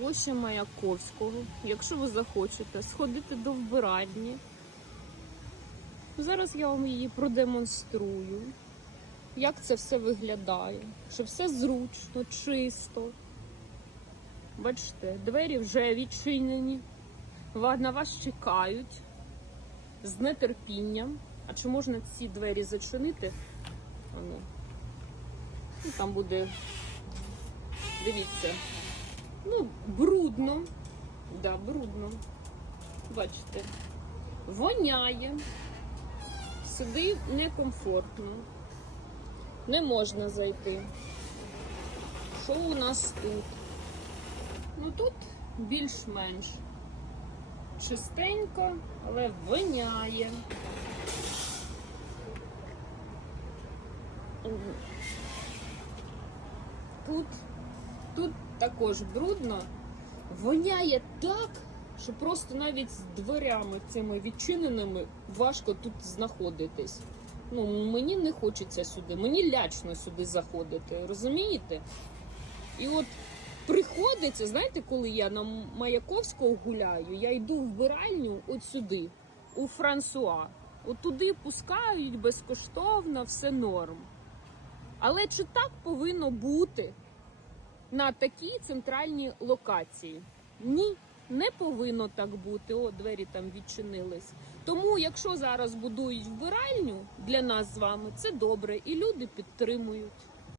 Площа Маяковського. Якщо ви захочете сходити до вбиральні, зараз я вам її продемонструю, як це все виглядає, що все зручно, чисто. Бачите, двері вже відчинені, на вас чекають з нетерпінням. А чи можна ці двері зачинити? А ну. Ну, там буде, дивіться, ну, брудно. Да, брудно. Бачите, воняє. Сюди некомфортно. Не можна зайти. Що у нас тут? Ну тут більш-менш чистенько, але воняє. Тут, також брудно. Воняє так, що просто навіть з дверями цими відчиненими важко тут знаходитись. Ну, мені не хочеться сюди, мені лячно сюди заходити, розумієте? І от приходиться, знаєте, коли я на Маяковського гуляю, я йду в вбиральню от сюди, у Франсуа. От туди пускають безкоштовно, все норм. Але чи так повинно бути на такій центральній локації? Ні, не повинно так бути. О, двері там відчинились. Тому, якщо зараз будують вбиральню для нас з вами, це добре, і люди підтримують.